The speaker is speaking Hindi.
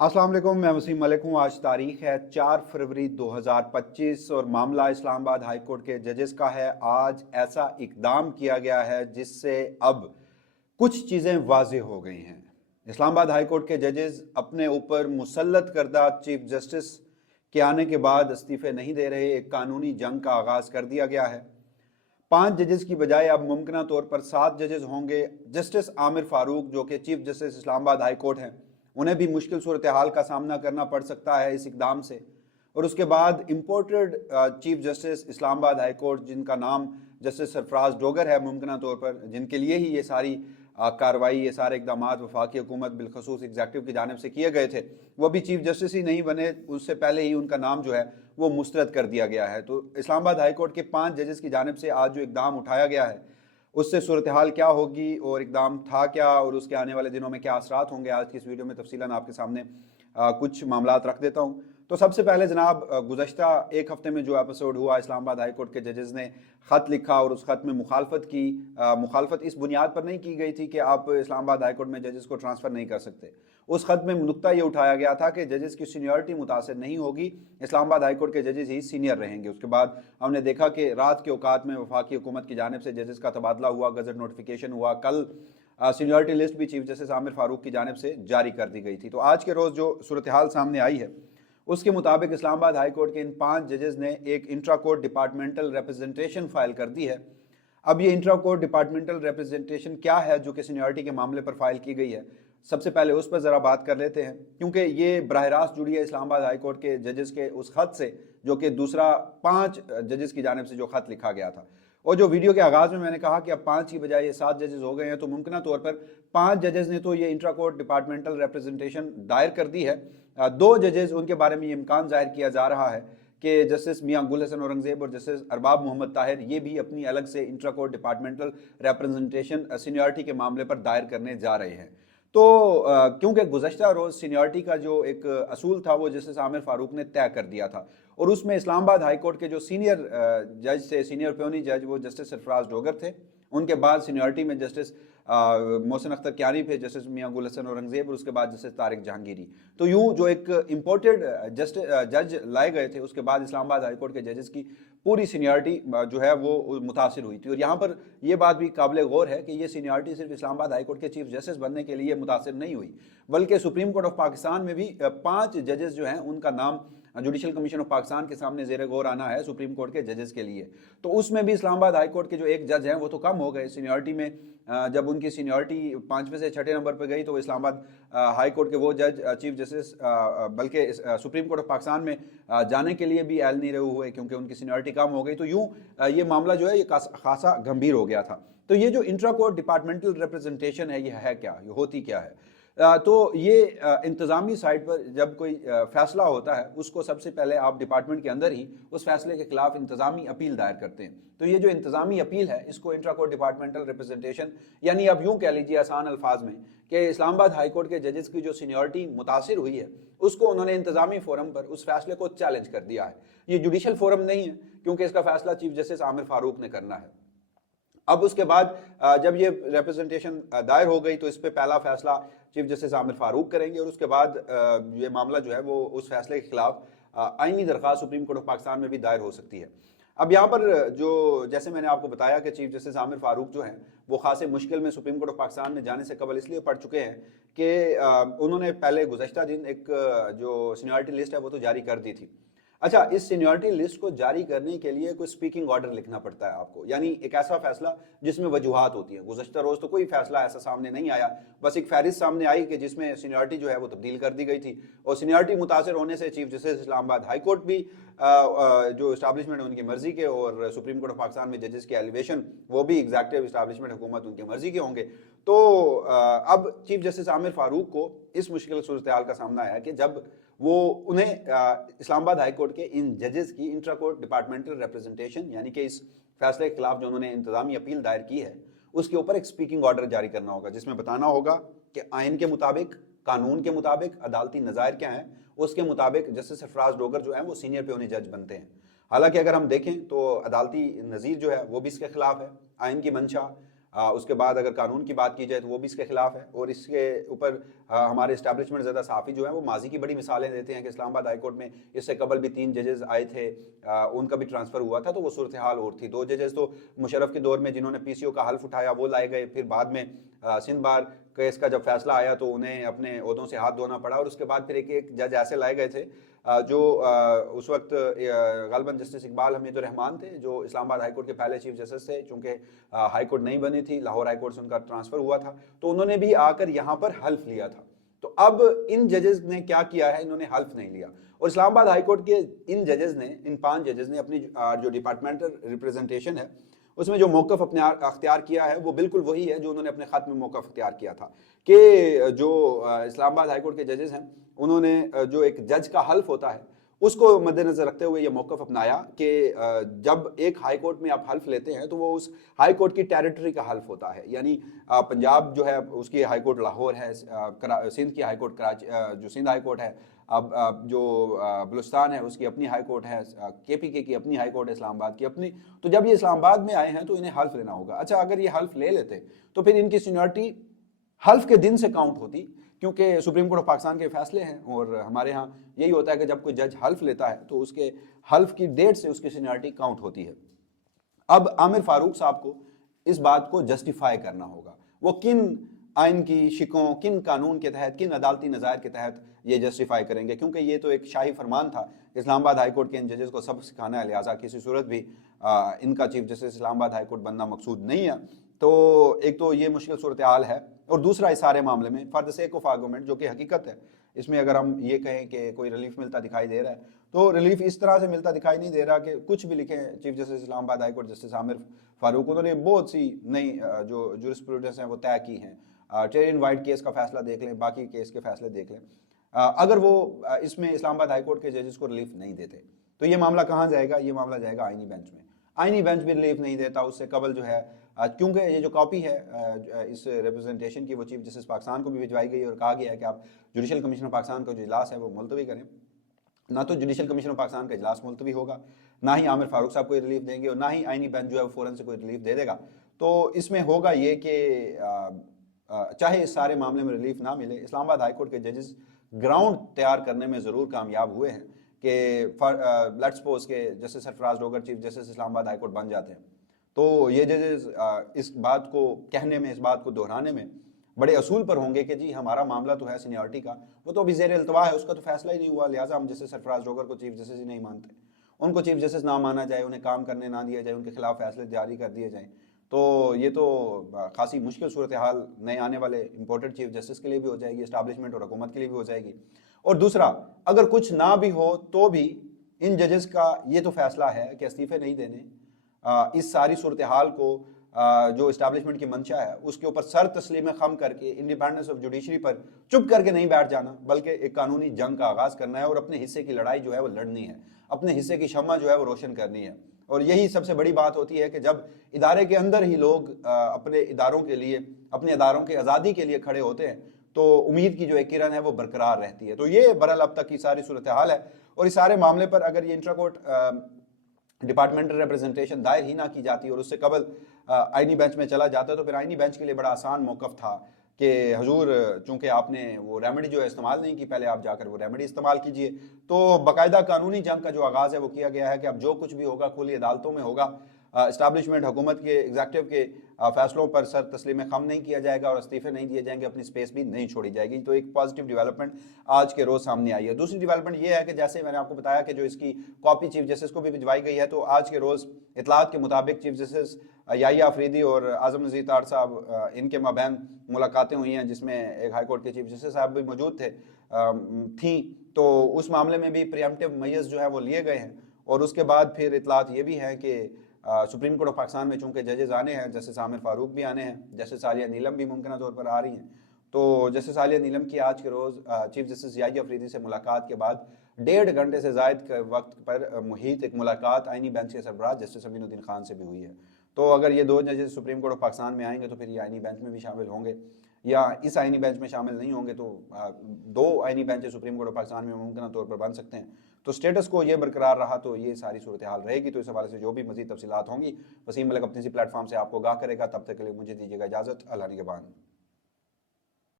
अस्सलाम वालेकुम, मैं वसीम मलिक हूँ। आज तारीख है 4 फरवरी 2025 और मामला इस्लामाबाद हाई कोर्ट के जजेस का है। आज ऐसा इकदाम किया गया है जिससे अब कुछ चीज़ें वाज़ेह हो गई हैं। इस्लामाबाद हाई कोर्ट के जजेस अपने ऊपर मुसल्लत करदा चीफ जस्टिस के आने के बाद इस्तीफ़े नहीं दे रहे। एक कानूनी जंग का आगाज़ कर दिया गया है। 5 जजेस की बजाय अब मुमकिन तौर पर 7 जजेस होंगे। जस्टिस आमिर फारूक जो कि chief justice Islamabad high court हैं, उन्हें भी मुश्किल सूरत हाल का सामना करना पड़ सकता है इस इकदाम से। और उसके बाद imported chief justice Islamabad high court जिनका नाम जस्टिस सरफराज डोगर है, मुमकिन तौर पर जिनके लिए ही ये सारी कार्रवाई, ये सारे इकदाम वफाकी हुकूमत बिलखसूस एग्जेक्टिव की जानिब से किए गए थे, वो भी चीफ जस्टिस ही नहीं बने, उससे पहले ही उनका नाम जो है वो मुस्तरद कर दिया गया है। तो इस्लामाबाद हाई कोर्ट के 5 जजेस की जानिब से आज जो इकदाम उठाया गया है उससे सूरत हाल क्या होगी और इकदाम था क्या और उसके आने वाले दिनों में क्या असरात होंगे, आज की इस वीडियो में तफसीलन आपके सामने कुछ मामलात रख देता हूँ। तो सबसे पहले जनाब, गुज़श्ता एक हफ्ते में जो एपिसोड हुआ, इस्लामाबाद हाई कोर्ट के जजेस ने ख़त लिखा और उस ख़त में मुखालफत की। मुखालफत इस बुनियाद पर नहीं की गई थी कि आप इस्लामाबाद हाई कोर्ट में जजेस को ट्रांसफ़र नहीं कर सकते। उस ख़त में नुक्ता ये उठाया गया था कि जजेस की सीनियरिटी मुतासर नहीं होगी, इस्लामाबाद हाई कोर्ट के जजेस ही सीनियर रहेंगे। उसके बाद हमने देखा कि रात के औकात में वफाकी हुकूमत की जानिब से जजेस का तबादला हुआ, गजट नोटिफिकेशन हुआ। कल सीनियरिटी लिस्ट भी चीफ जस्टिस आमिर फारूक की जानिब से जारी कर दी गई थी। तो आज के रोज़ जो सूरत हाल सामने आई है उसके मुताबिक इस्लामाबाद हाई कोर्ट के इन 5 जजेस ने एक intra court departmental representation file कर दी है। अब ये इंट्रा कोर्ट डिपार्टमेंटल रिप्रेजेंटेशन क्या है जो कि सीनियरिटी के मामले पर फाइल की गई है, सबसे पहले उस पर ज़रा बात कर लेते हैं, क्योंकि ये बराह रास्त जुड़ी है इस्लामाबाद हाई कोर्ट के जजेस के उस खत से जो कि दूसरा 5 जजेस की जानिब से जो खत लिखा गया था। और जो वीडियो के आगाज़ में मैंने कहा कि अब 5 की बजाय ये 7 जजेस हो गए हैं, तो मुमकिन तौर पर 5 जजेस ने तो ये इंट्रा कोर्ट डिपार्टमेंटल रिप्रेजेंटेशन दायर कर दी है। 2 जजेस उनके बारे में ये इम्कान जाहिर किया जा रहा है कि जस्टिस मियां गुल हसन औरंगजेब और जस्टिस अरबाब मोहम्मद ताहिर ये भी अपनी अलग से intra court departmental representation seniority के मामले पर दायर करने जा रहे हैं। तो क्योंकि गुज़श्ता रोज़ सीनियरिटी का जो एक असूल था वो जस्टिस आमिर फारूक ने तय कर दिया था और उसमें इस्लामाबाद हाई कोर्ट के जो सीनियर जज थे, सीनियर प्योनी जज, वो जस्टिस सरफराज डोगर थे। उनके बाद सीनियरिटी में जस्टिस मोहसिन अख्तर क्यानी थे, जस्टिस मियां गुल हसन औरंगजेब और उसके बाद जस्टिस तारिक जहांगीरी। तो यूं जो एक इम्पोर्टेड जज लाए गए थे, उसके बाद इस्लामाबाद हाई कोर्ट के जजेस की पूरी सीनियरिटी जो है वो मुतासिर हुई थी। और यहाँ पर यह बात भी काबिल गौर है कि ये सीनियरिटी सिर्फ इस्लामाबाद हाई कोर्ट के चीफ जस्टिस बनने के लिए मुतासिर नहीं हुई, बल्कि सुप्रीम कोर्ट ऑफ पाकिस्तान में भी 5 जजेस जो हैं उनका नाम जुडिशल कमीशन ऑफ पाकिस्तान के सामने जेर गौर आना है सुप्रीम कोर्ट के जजेस के लिए। तो उसमें भी इस्लामाबाद हाई कोर्ट के जो एक जज हैं वो तो कम हो गए सीनियरिटी में। जब उनकी सीनियरिटी 5वें से 6ठे नंबर पर गई तो इस्लामाबाद हाई कोर्ट के वो जज चीफ जस्टिस बल्कि सुप्रीम कोर्ट ऑफ पाकिस्तान में जाने के लिए भी अहल नहीं रहे हुए, क्योंकि उनकी सीनियरिटी कम हो गई। तो यूँ ये मामला जो है ये खासा गंभीर हो गया था। तो ये जो इंट्रा कोर्ट डिपार्टमेंटल रिप्रेजेंटेशन है, ये है क्या, ये होती क्या है? तो ये इंतज़ामी साइड पर जब कोई फैसला होता है उसको सबसे पहले आप डिपार्टमेंट के अंदर ही उस फैसले के खिलाफ इंतज़ामी अपील दायर करते हैं। तो ये जो इंतज़ामी अपील है इसको इंट्रा कोर्ट डिपार्टमेंटल रिप्रेजेंटेशन, यानी आप यूँ कह लीजिए आसान अल्फाज में कि इस्लामाबाद हाई कोर्ट के जजेस की जो सीनियरिटी मुतासिर हुई है उसको उन्होंने इंतज़ामी फोरम पर उस फैसले को चैलेंज कर दिया है। ये जुडिशल फोरम नहीं है, क्योंकि इसका फैसला चीफ जस्टिस आमिर फारूक ने करना है। अब उसके बाद जब ये रिप्रेजेंटेशन दायर हो गई तो इस पर पहला फैसला चीफ जस्टिस आमिर फारूक करेंगे और उसके बाद ये मामला जो है वो उस फैसले के खिलाफ आईनी दरख्वास्त सुप्रीम कोर्ट ऑफ पाकिस्तान में भी दायर हो सकती है। अब यहाँ पर जो जैसे मैंने आपको बताया कि चीफ जस्टिस आमिर फारूक जो हैं वो खासे मुश्किल में सुप्रीम कोर्ट ऑफ पाकिस्तान में जाने से कबल इसलिए पड़ चुके हैं कि उन्होंने पहले गुज़श्ता दिन एक जो सीनियरिटी लिस्ट है वो तो जारी कर दी थी। अच्छा, इस सीनियरिटी लिस्ट को जारी करने के लिए कोई स्पीकिंग ऑर्डर लिखना पड़ता है आपको, यानी एक ऐसा फैसला जिसमें वजूहात होती है। गुज़श्ता रोज़ तो कोई फैसला ऐसा सामने नहीं आया, बस एक फहरिस्त सामने आई कि जिसमें सीनियरिटी जो है वो तब्दील कर दी गई थी और सीनियरिटी मुतासर होने से chief justice Islamabad high court भी जो इस्टाब्लिशमेंट है उनकी मर्जी के और सुप्रीम कोर्ट ऑफ पाकिस्तान में जजेस के एलिवेशन वो भी एग्जैक्टिव इस्टाब्लिशमेंट हुकूमत उनकी मर्जी के होंगे। तो अब चीफ जस्टिस आमिर फारूक को इस मुश्किल सूरत हाल का सामना आया कि जब वो उन्हें इस्लामाबाद हाई कोर्ट के इन जजेस की इंट्रा कोर्ट डिपार्टमेंटल रिप्रेजेंटेशन, यानी कि इस फैसले के खिलाफ जो उन्होंने इंतजामी अपील दायर की है उसके ऊपर एक स्पीकिंग ऑर्डर जारी करना होगा, जिसमें बताना होगा कि आइन के मुताबिक, कानून के मुताबिक अदालती नज़ायर क्या है, उसके मुताबिक जस्टिस सरफराज डोगर जो है वो सीनियर प्योनी जज बनते हैं। हालांकि अगर हम देखें तो अदालती नज़ीर जो है वो भी इसके खिलाफ है। आइन की मंशा उसके बाद अगर कानून की बात की जाए तो वो भी इसके खिलाफ है। और इसके ऊपर हमारे इस्टेब्लिशमेंट ज़्यादा साफ़ी जो है वो माजी की बड़ी मिसालें देते हैं कि इस्लामाबाद हाई कोर्ट में इससे कबल भी 3 जजेस आए थे, उनका भी ट्रांसफ़र हुआ था, तो वो सूरत हाल और थी। 2 जजेस तो मुशर्रफ के दौर में जिन्होंने PCO का हल्फ उठाया वो लाए गए, फिर बाद में सिंध बार केस का जब फैसला आया तो उन्हें अपने ओहदों से हाथ धोना पड़ा, और उसके बाद फिर एक एक जज ऐसे लाए गए थे जो उस वक्त गलबन जस्टिस इकबाल हमीद रहमान थे, जो इस्लामाबाद हाई कोर्ट के पहले चीफ जस्टिस थे। चूंकि हाई कोर्ट नहीं बनी थी, लाहौर हाई कोर्ट से उनका ट्रांसफर हुआ था, तो उन्होंने भी आकर यहाँ पर हल्फ लिया था। तो अब इन जजेस ने क्या किया है, इन्होंने हल्फ नहीं लिया, और इस्लामाबाद हाई कोर्ट के इन जजेस ने, इन 5 जजेस ने अपनी जो डिपार्टमेंटल रिप्रेजेंटेशन है उसमें जो मौकफ अपने अख्तियार किया है वो बिल्कुल वही है जो उन्होंने अपने खत में मौकफ अख्तियार किया था कि जो इस्लामाबाद हाई कोर्ट के जजेस हैं उन्होंने जो एक जज का हल्फ होता है उसको मद्देनजर रखते हुए ये मौकफ अपनाया कि जब एक हाई कोर्ट में आप हल्फ लेते हैं तो वो उस हाई कोर्ट की टेरिटरी का हल्फ होता है। यानी पंजाब जो है उसकी हाई कोर्ट लाहौर है, सिंध की हाई कोर्ट कराची, जो सिंध हाई कोर्ट है, अब जो बलूचिस्तान है उसकी अपनी हाई कोर्ट है, KPK की अपनी हाई कोर्ट है, इस्लामाबाद की अपनी। तो जब ये इस्लामाबाद में आए हैं तो इन्हें हल्फ लेना होगा। अच्छा, अगर ये हल्फ ले लेते तो फिर इनकी सीनियरिटी हल्फ के दिन से काउंट होती, क्योंकि सुप्रीम कोर्ट ऑफ पाकिस्तान के फैसले हैं और हमारे यहाँ यही होता है कि जब कोई जज हल्फ लेता है तो उसके हल्फ की डेट से उसकी सीनियरिटी काउंट होती है। अब आमिर फारूक साहब को इस बात को जस्टिफाई करना होगा, वो किन आइन की शिकों, किन कानून के तहत, किन अदालती नज़ायर के तहत ये जस्टिफाई करेंगे, क्योंकि ये तो एक शाही फरमान था। इस्लामाबाद हाई कोर्ट के इन जजेस को सबक सिखाना है, लिहाजा किसी सूरत भी इनका chief justice Islamabad high court बनना मकसूद नहीं है। तो एक तो ये मुश्किल सूरत हाल है, और दूसरा इस सारे मामले में for the sake of argument, जो कि हकीकत है, इसमें अगर हम ये कहें कि कोई रिलीफ मिलता दिखाई दे रहा है तो रिलीफ इस तरह से मिलता दिखाई नहीं दे रहा कि कुछ भी लिखें chief justice Islamabad high court justice Aamir Farooq, उन्होंने बहुत सी नई जो जूरिस्प्रूडेंस हैं वो तय की हैं। टेरियन वाइट केस का फैसला देख लें, बाकी केस के फैसले देख लें, अगर वो इसमें इस्लामाबाद हाई कोर्ट के जजेस को रिलीफ नहीं देते तो ये मामला कहाँ जाएगा, ये मामला जाएगा आईनी बेंच में। आईनी बेंच भी रिलीफ नहीं देता, उससे कबल जो है क्योंकि ये जो कॉपी है इस रिप्रेजेंटेशन की वो चीफ जस्टिस पाकिस्तान को भी भिजवाई गई और कहा गया है कि आप जुडिशल कमीशन ऑफ पाकिस्तान का जो इजलास है वो मुलतवी करें। ना तो जुडिशल कमीशन ऑफ पाकिस्तान का इजलास मुलतवी होगा, ना ही आमिर फारूक साहब को रिलीफ देंगे, और ना ही आईनी बेंच जो है वो फ़ौरन से कोई रिलीफ दे देगा। तो इसमें होगा ये कि चाहे इस सारे मामले में रिलीफ ना मिले, इस्लामाबाद हाई कोर्ट के जजेस ग्राउंड तैयार करने में ज़रूर कामयाब हुए हैं कि लेट्स सपोज के justice Sarfaraz Dogar chief justice Islamabad high court बन जाते हैं, तो ये जजेस इस बात को कहने में, इस बात को दोहराने में बड़े असूल पर होंगे कि जी हमारा मामला तो है सीनियरिटी का, वो तो अभी ज़ेर इल्तवा है, उसका तो फैसला ही नहीं हुआ, लिहाजा हम जस्टिस सरफराज डोगर को चीफ जस्टिस ही नहीं मानते। उनको चीफ जस्टिस ना माना जाए, उन्हें काम करने ना दिया जाए, उनके खिलाफ फैसले जारी कर दिए जाएँ, तो ये तो खासी मुश्किल सूरत हाल नए आने वाले इंपोर्टेड चीफ जस्टिस के लिए भी हो जाएगी, इस्टाब्लिशमेंट और हुकूमत के लिए भी हो जाएगी। और दूसरा, अगर कुछ ना भी हो तो भी इन जजेस का ये तो फैसला है कि इस्तीफे नहीं देने, इस सारी सूरत हाल को जो इस्टेब्लिशमेंट की मंशा है उसके ऊपर सर तस्लीम खम करके इंडिपेंडेंस ऑफ जुडिशरी पर चुप करके नहीं बैठ जाना, बल्कि एक कानूनी जंग का आगाज़ करना है और अपने हिस्से की लड़ाई जो है वो लड़नी है, अपने हिस्से की शम्मा जो है वो रोशन करनी है। और यही सबसे बड़ी बात होती है कि जब इदारे के अंदर ही लोग अपने इदारों के लिए, अपने इदारों की आज़ादी के लिए खड़े होते हैं तो उम्मीद की जो एक किरण है वो बरकरार रहती है। तो ये बहरहाल अब तक की सारी सूरत हाल है। और इस सारे मामले पर अगर ये इंट्रा कोर्ट डिपार्टमेंटल रिप्रेजेंटेशन दायर ही ना की जाती और उससे कबल आईनी बेंच में चला जाता तो फिर आईनी बेंच के लिए बड़ा आसान मौकफ था कि हजूर चूंकि आपने वो रेमेडी जो है इस्तेमाल नहीं की, पहले आप जाकर वो रेमेडी इस्तेमाल कीजिए। तो बाकायदा कानूनी जंग का जो आगाज़ है वो किया गया है कि अब जो कुछ भी होगा खुली अदालतों में होगा, इस्टेब्लिशमेंट हुकूमत के एग्जीक्यूटिव के फैसलों पर सर तस्लीम खम नहीं किया जाएगा और इस्तीफे नहीं दिए जाएंगे, अपनी स्पेस भी नहीं छोड़ी जाएगी। तो एक पॉजिटिव डेवलपमेंट आज के रोज़ सामने आई है। दूसरी डेवलपमेंट ये है कि जैसे मैंने आपको बताया कि जो इसकी कॉपी चीफ जस्टिस को भी भिजवाई गई है, तो आज के रोज़ इतलात के मुताबिक चीफ जस्टिस याहिया अफरीदी और आज़म नज़ीर तार साहब इनके माबैन मुलाकातें हुई हैं, जिसमें एक हाई कोर्ट के चीफ जस्टिस साहब भी मौजूद थी। तो उस मामले में भी प्रियम्पटिव मेजर्स जो है वो लिए गए हैं। और उसके बाद फिर इतलात ये भी है कि सुप्रीम कोर्ट ऑफ पाकिस्तान में चूंकि जजेस आने हैं, जस्टिस आमिर फारूक भी आने हैं, जस्टिस आलिया नीलम भी मुमकिन तौर पर आ रही हैं, तो जस्टिस आलिया नीलम की आज के रोज़ चीफ जस्टिस याहिया अफरीदी से मुलाकात के बाद 1.5 घंटे से ज़ायद के वक्त पर मुहित एक मुलाकात आईनी बेंच के सरबराह जस्टिस अमीनुद्दीन खान से भी हुई है। तो अगर ये दो जजेस सुप्रीम कोर्ट ऑफ पाकिस्तान में आएंगे तो फिर ये आईनी बेंच में भी शामिल होंगे, या इस आईनी बेंच में शामिल नहीं होंगे तो 2 आईनी benches supreme court of Pakistan में मुमकिन तौर पर बन सकते हैं। तो स्टेटस को ये बरकरार रहा तो ये सारी सूरत हाल रहेगी। तो इस हवाले से जो भी मजीद तफसीलात होंगी वसीम मलिक अपने इसी प्लेटफॉर्म से आपको आगाह करेगा। तब तक के लिए मुझे दीजिएगा इजाज़त। अल्लाह निगहबान।